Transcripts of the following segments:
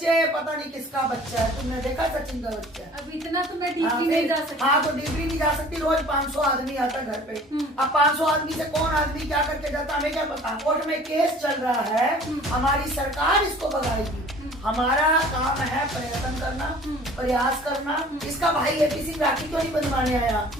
बच्चे पता नहीं किसका बच्चा है, तुमने देखा सचिन का बच्चा है। अब इतना तो मैं डीपली नहीं जा सकती। हाँ तो डीपली नहीं जा सकती, रोज 500 आदमी आता घर पे। अब 500 आदमी से कौन आदमी क्या करके जाता हमें क्या पता। कोर्ट में केस चल रहा है, हमारी सरकार इसको भगाएगी। हमारा काम है प्रयत्न करना, प्रयास करना। इसका भाई एपीसी राखी क्यों नहीं बनवाने आया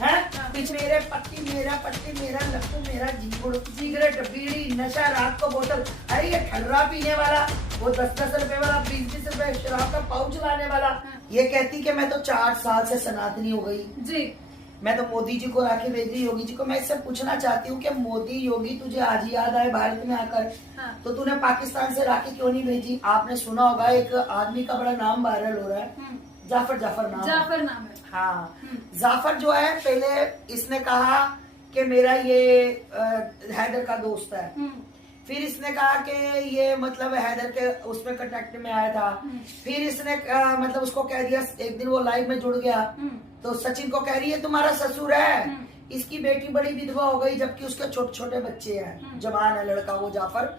है? पीछे मेरे पट्टी मेरा लट्टू मेरा जीगुड़ सिगरेट बीड़ी नशा रात को बोतल, अरे ये ठर्रा पीने वाला, वो 10-10 रुपए वाला 20-20 रुपए शराब का पाउच लाने वाला, ये कहती कि मैं तो 4 साल से सनातनी हो गई जी, मैं तो मोदी जी को राखी भेज दी, योगी जी को। मैं इससे पूछना चाहती हूँ कि मोदी योगी तुझे आज ही याद आए भारत में आकर, तो तूने पाकिस्तान से राखी क्यों नहीं भेजी? आपने सुना होगा एक आदमी का बड़ा नाम वायरल हो रहा है, जाफर नाम है। हाँ, जाफर जो है, पहले इसने कहा कि मेरा ये हैदर का दोस्त है, फिर इसने कहा कि ये मतलब हैदर के उसमें कांटेक्ट में आया था, फिर इसने मतलब उसको कह दिया, एक दिन वो लाइव में जुड़ गया तो सचिन को कह रही है तुम्हारा ससुर है, इसकी बेटी बड़ी विधवा हो गई जबकि उसके छोटे छोटे बच्चे हैं, जवान है लड़का वो जाफर,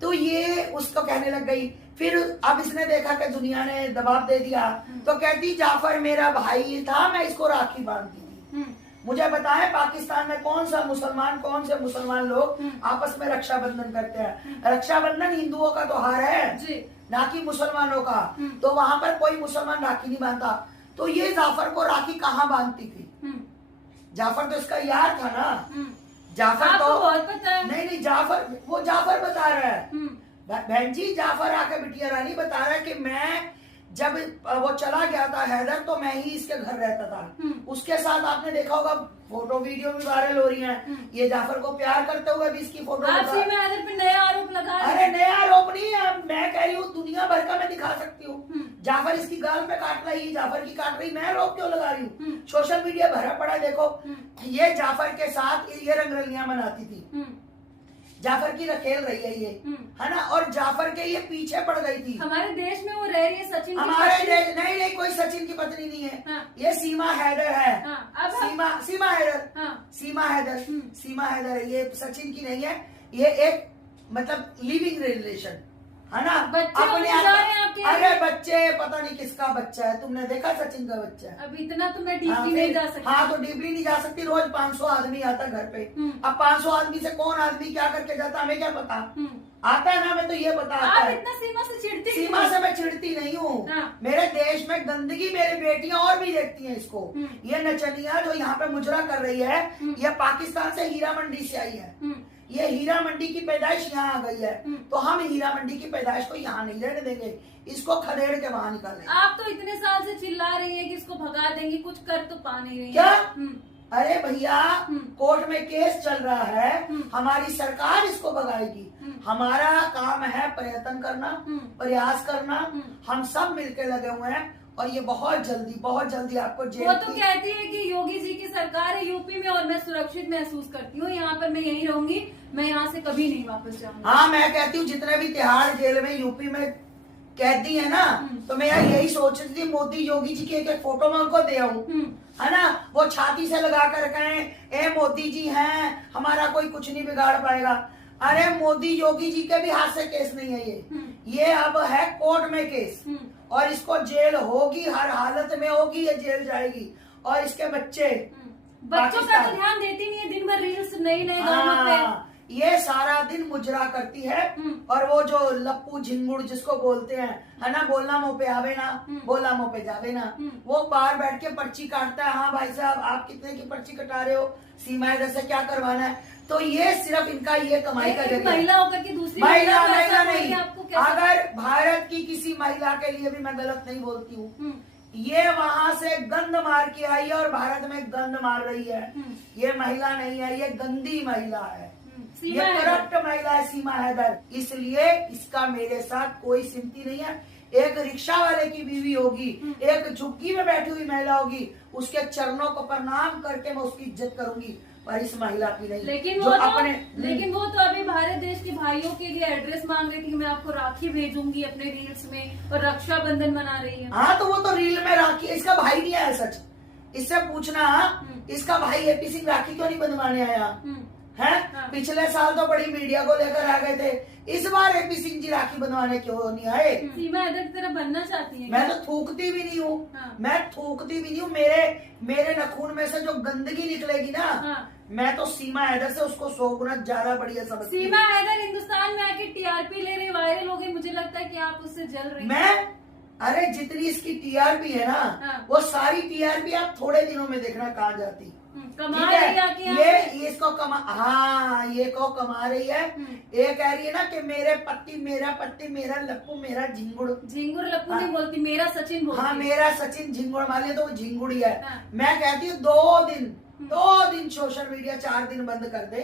तो ये उसको कहने लग गई। फिर अब इसने देखा कि दुनिया ने दबाव दे दिया तो कहती जाफर मेरा भाई था, मैं इसको राखी बांधती थी। मुझे बताएं पाकिस्तान में कौन से मुसलमान लोग आपस में रक्षाबंधन करते हैं? रक्षाबंधन हिंदुओं का त्योहार है ना कि मुसलमानों का, तो वहां पर कोई मुसलमान राखी नहीं बांधता। तो ये जाफर को राखी कहाँ बांधती थी? जाफर तो इसका यार था ना, जाफर तो बहुत पता है। नहीं जाफर बता रहा है बहन जी, जाफर आके बिटिया रानी बता रहा है कि मैं जब वो चला गया था हैदर तो मैं ही इसके घर रहता था। उसके साथ आपने देखा होगा फोटो वीडियो भी वायरल हो रही हैं, ये जाफर को प्यार करते हुए भी इसकी फोटो। हैदर पे नया आरोप लगा। अरे नया आरोप नहीं है, मैं कह रही हूँ दुनिया भर का मैं दिखा सकती हूँ। जाफर इसकी गाल पे काट रही, जाफर की काट रही, मैं आरोप क्यों लगा रही हूँ? सोशल मीडिया भरा पड़ा है, देखो ये जाफर के साथ ये रंगरलियां मनाती थी, जाफर की खेल रही है ये, है ना, और जाफर के ये पीछे पड़ गई थी। हमारे देश में वो रह रही है सचिन, हमारे देश नहीं कोई सचिन की पत्नी नहीं है, ये सीमा हैदर है। सीमा हैदर है, ये सचिन की नहीं है, ये एक मतलब लिविंग रिलेशन है ना। अपने अरे बच्चे पता नहीं किसका बच्चा है, तुमने देखा सचिन का बच्चा है। अब इतना तो मैं डीपली नहीं जा सकती। हाँ तो डीपली नहीं जा सकती, रोज 500 आदमी आता घर पे। अब 500 आदमी से कौन आदमी क्या करके जाता हमें क्या पता। आता है ना, मैं तो ये पता आता है। इतना सीमा से चिढ़ती? सीमा से मैं चिढ़ती नहीं हूँ। मेरे देश में गंदगी मेरी बेटियां और भी देखती हैं इसको। ये नचनिया जो यहाँ पे मुजरा कर रही है, ये पाकिस्तान से हीरा मंडी से आई है, ये हीरा मंडी की पैदाइश यहाँ आ गई है, तो हम हीरा मंडी की पैदाइश को यहाँ नहीं रहने देंगे, इसको खदेड़ के वहाँ निकालेंगे। आप तो इतने साल से चिल्ला रही है कि इसको भगा देंगे, कुछ कर तो पा नहीं रही क्या? अरे भैया कोर्ट में केस चल रहा है, हमारी सरकार इसको भगाएगी। हमारा काम है प्रयत्न करना, प्रयास करना, हम सब मिलकर लगे हुए हैं और ये बहुत जल्दी आपको जेल। वो तो कहती है कि योगी जी की सरकार है यूपी में और मैं सुरक्षित महसूस करती हूँ, यहाँ पर मैं यही रहूंगी, मैं यहाँ से कभी नहीं वापस जाऊंगी। हाँ मैं कहती हूँ जितने भी तिहाड़ जेल में यूपी में कैदी है ना, तो मैं यही सोच रही थी मोदी योगी जी की एक फोटो में उनको दे आऊं, है ना, वो छाती से लगा कर कहें ए मोदी जी हैं, हमारा कोई कुछ नहीं बिगाड़ पाएगा। अरे मोदी योगी जी के भी हाथ से केस नहीं है ये अब है कोर्ट में केस, और इसको जेल होगी, हर हालत में होगी, ये जेल जाएगी। और इसके बच्चों का तो ध्यान देती नहीं है, दिन भर रील्स नई गानों पे ये सारा दिन मुजरा करती है। और वो जो लप्पू झिंगुड़ जिसको बोलते हैं, है ना, बोलना मुँह पे आवे ना, बोला मुँह पे जावे ना, वो बाहर बैठ के पर्ची काटता है। हाँ भाई साहब आप कितने की पर्ची कटा रहे हो, सीमा हैदर से क्या करवाना है? तो ये सिर्फ इनका ये कमाई का जरिया। महिला होकर के दूसरी महिला नहीं, अगर भारत की किसी महिला के लिए भी मैं गलत नहीं बोलती हूँ, ये वहां से गंद मार के आई है और भारत में गंद मार रही है। ये महिला नहीं है, ये गंदी महिला है, ये करप्ट महिला है सीमा हैदर, इसलिए इसका मेरे साथ कोई सिम्पति नहीं है। एक रिक्शा वाले की बीवी होगी, एक झुग्गी में बैठी हुई महिला होगी, उसके चरणों को प्रणाम करके मैं उसकी इज्जत करूंगी, पर इस महिला की नहीं। लेकिन वो तो अभी भारत देश के भाइयों के लिए एड्रेस मांग रही थी, मैं आपको राखी भेजूंगी अपने रील्स में, और रक्षाबंधन मना रही है। हाँ तो वो तो रील में राखी, इसका भाई नहीं आया सच, इससे पूछना इसका भाई एपीसी राखी क्यों नहीं बनवाने आया हैं? हाँ। पिछले साल तो बड़ी मीडिया को लेकर आ गए थे, इस बार एपी सिंह जी राखी बनवाने क्यों नहीं आए? सीमा हैदर की तरह बनना चाहती है? मैं तो थूकती भी नहीं हूँ। हाँ। मैं थूकती भी नहीं हूँ। मेरे नखून में से जो गंदगी निकलेगी ना, हाँ। मैं तो सीमा हैदर से उसको 100 गुना ज्यादा बढ़िया समझती हूँ। सीमा हैदर हिंदुस्तान में आके टीआरपी ले रही, वायरल हो गई, मुझे लगता है कि आप उससे जल रही हैं। अरे जितनी इसकी टीआरपी है ना, हाँ। वो सारी टीआरपी आप थोड़े दिनों में देखना कहाँ जाती। कमा ठीक रही है, आके यहाँ पे। ये इसको ये को कमा रही है। ये कह रही है ना कि मेरे पति, मेरा लप्पू, मेरा झिंगुड़। झिंगुर लप्पू हाँ। नहीं बोलती, मेरा सचिन बोलती हाँ, है। मेरा सचिन झिंगुड़ वाली है तो वो झिंगुड़ी है। हाँ। मैं कहती हूँ 2 दिन सोशल मीडिया, 4 दिन बंद कर दे,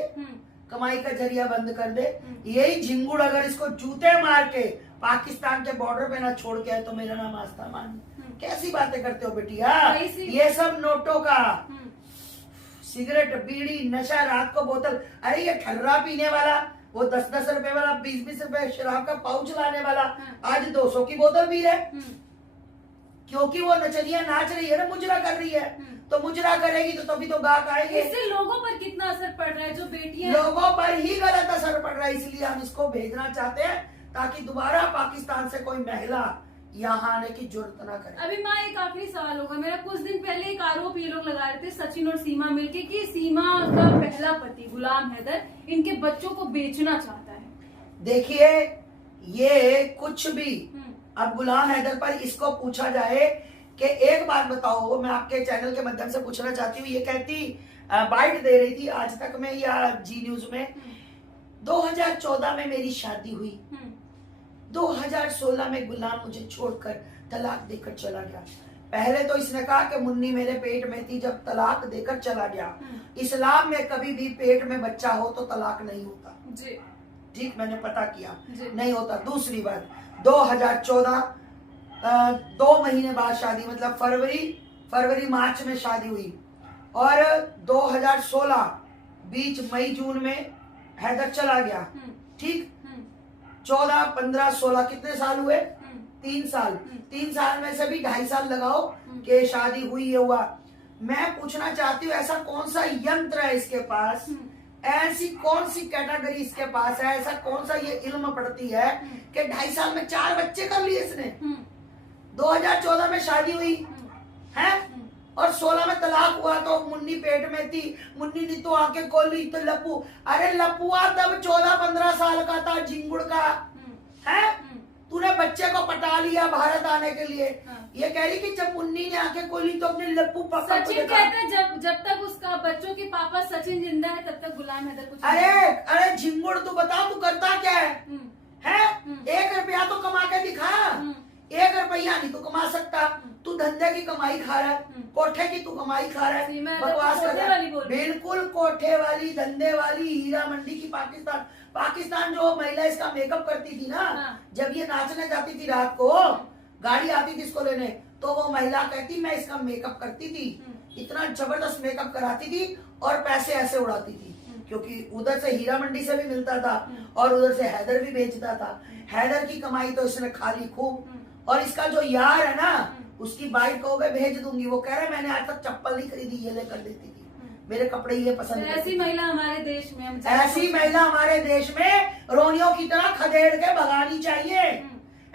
कमाई का जरिया बंद कर दे। यही झिंगुड़ अगर इसको जूते मार के पाकिस्तान के बॉर्डर पे ना छोड़ के आए तो मेरा नाम आस्था मान। कैसी बातें करते हो बेटिया? ये सब नोटों का, सिगरेट, बीड़ी, नशा, रात को बोतल। अरे ये ठर्रा पीने वाला, वो 10-10 रुपए वाला, 20-20 रुपए शराब का पाउच लाने वाला, आज 200 की बोतल पी रहे, क्योंकि वो नचनिया नाच रही है ना, मुजरा कर रही है। तो मुजरा करेगी तो तभी तो गाहक आएंगे। इससे लोगों पर कितना असर पड़ रहा है? जो बेटियां, लोगों पर ही गलत असर पड़ रहा है, इसलिए हम इसको भेजना चाहते हैं ताकि दोबारा पाकिस्तान से कोई महिला यहाँ आने की जरूरत ना करे। अभी माँ एक आखिरी सवाल होगा मेरा। कुछ दिन पहले एक आरोप ये लोग लगा रहे थे, सचिन और सीमा मिलके, कि सीमा का पहला पति गुलाम हैदर इनके बच्चों को बेचना चाहता है। देखिए, ये कुछ भी, अब गुलाम हैदर पर इसको पूछा जाए कि एक बात बताओ, मैं आपके चैनल के माध्यम से पूछना चाहती हूँ। ये कहती, बाइट दे रही थी आज तक में या जी न्यूज में, 2014 में मेरी शादी हुई, 2016 में गुलाम मुझे छोड़कर तलाक देकर चला गया। पहले तो इसने कहा कि मुन्नी मेरे पेट में थी जब तलाक देकर चला गया। इस्लाम में कभी भी पेट में बच्चा हो तो तलाक नहीं होता जी। ठीक, मैंने पता किया, जी। नहीं होता। दूसरी बात, 2014 2 महीने बाद शादी, मतलब फरवरी मार्च में शादी हुई, और 2016 बीच मई जून में हैदर चला गया। ठीक, 14, 15, 16 कितने साल हुए? 3 साल। 3 साल में से भी 2.5 साल लगाओ कि शादी हुई है हुआ। मैं पूछना चाहती हूँ, ऐसा कौन सा यंत्र है इसके पास, ऐसी कौन सी कैटेगरी इसके पास है, ऐसा कौन सा ये इल्म पढ़ती है कि 2.5 साल में 4 बच्चे कर लिए इसने? 2014 में शादी हुई है और 16 में तलाक हुआ, तो मुन्नी पेट में थी, मुन्नी ने तो आंखें खोली तो लप्पू, अरे लप्पुआ तब 14-15 साल का था, झिंगुड़ का है। तूने बच्चे को पटा लिया भारत आने के लिए। ये कह रही कि जब मुन्नी ने आंखें खोली तो अपने लप्पू पापा को सचिन कहते हैं जब तक उसका बच्चों के पापा सचिन जिंदा है तब तक गुलाम हैदर कुछ। अरे झिंगुड़, तू बता तू करता क्या है? 1 रुपया तो कमा के दिखा। 1 रुपया नहीं तू कमा सकता, तू धंधे की कमाई खा रहा है, कोठे की तू कमाई खा रहा है, बकवास कर रहा है। बिल्कुल कोठे वाली, धंधे वाली, हीरा मंडी की। पाकिस्तान जो महिला इसका मेकअप करती थी ना, जब ये नाचने जाती थी रात को, गाड़ी आती थी इसको लेने, तो वो महिला कहती मैं इसका मेकअप करती थी, इतना जबरदस्त मेकअप कराती थी और पैसे ऐसे उड़ाती थी, क्योंकि उधर से हीरा मंडी से भी मिलता था और उधर से हैदर भी बेचता था। हैदर की कमाई तो इसने खा ली खूब। और इसका जो यार है ना, उसकी बाइक को मैं भेज दूंगी, वो कह रहे मैंने आज तक चप्पल नहीं खरीदी, ये लेकर देती थी, मेरे कपड़े ये पसंद। ऐसी महिला हमारे देश में, ऐसी महिला हमारे देश में रोनियों की तरह खदेड़ के भगानी चाहिए।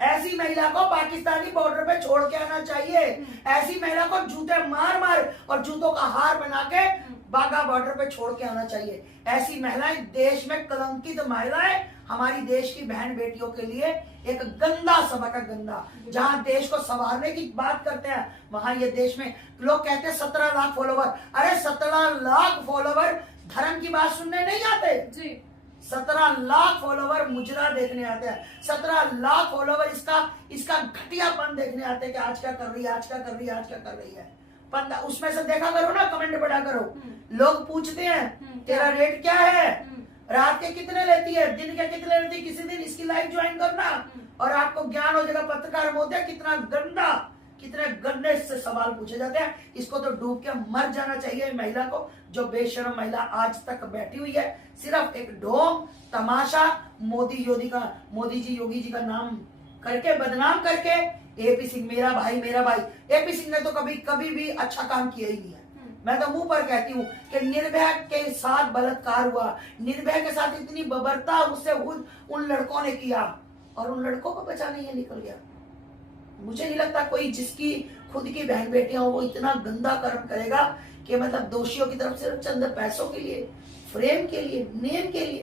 ऐसी महिला को पाकिस्तानी बॉर्डर पे छोड़ के आना चाहिए। ऐसी महिला को जूते मार मार और जूतों का हार बना के बाघा बॉर्डर पे छोड़ के आना चाहिए। ऐसी महिलाएं देश में कलंकित महिलाएं, हमारी देश की बहन बेटियों के लिए एक गंदा सबक है, गंदा। जहां देश को संवारने की बात करते हैं, वहां ये देश में लोग कहते हैं 17 लाख फॉलोवर। अरे 17 लाख फॉलोवर धर्म की बात सुनने नहीं आते जी। 17 लाख फॉलोवर मुजरा देखने आते हैं। 17 लाख फॉलोवर इसका घटियापन देखने आते हैं कि आज क्या कर रही है, आज क्या कर रही है, आज क्या कर रही है। उसमें से देखा करो ना, कमेंट पढ़ा करो। लोग पूछते हैं तेरा रेट क्या है, रात के कितने लेती है, दिन के कितने लेती है, किसी दिन इसकी लाइव ज्वाइन करना और आपको ज्ञान हो जाएगा। पत्रकार मोदी कितना गंदा, कितने गंदे से सवाल पूछे जाते हैं। इसको तो डूब के मर जाना चाहिए महिला को, जो बेशर्म महिला आज तक बैठी हुई है, सिर्फ एक ढोंग तमाशा मोदी जी योगी जी का नाम करके बदनाम करके। एपी सिंह मेरा भाई, एपी सिंह ने तो कभी भी अच्छा काम किया ही नहीं है, मैं तो मुंह पर कहती हूँ कि निर्भया के साथ बलात्कार हुआ, निर्भया के साथ इतनी बर्बरता उससे उन लड़कों ने किया और उन लड़कों को बचाने ये निकल गया। मुझे नहीं लगता कोई जिसकी खुद की बहन बेटियां हो वो इतना गंदा कर्म करेगा कि मतलब दोषियों की तरफ से चंद पैसों के लिए, फ्रेम के लिए, नेम के लिए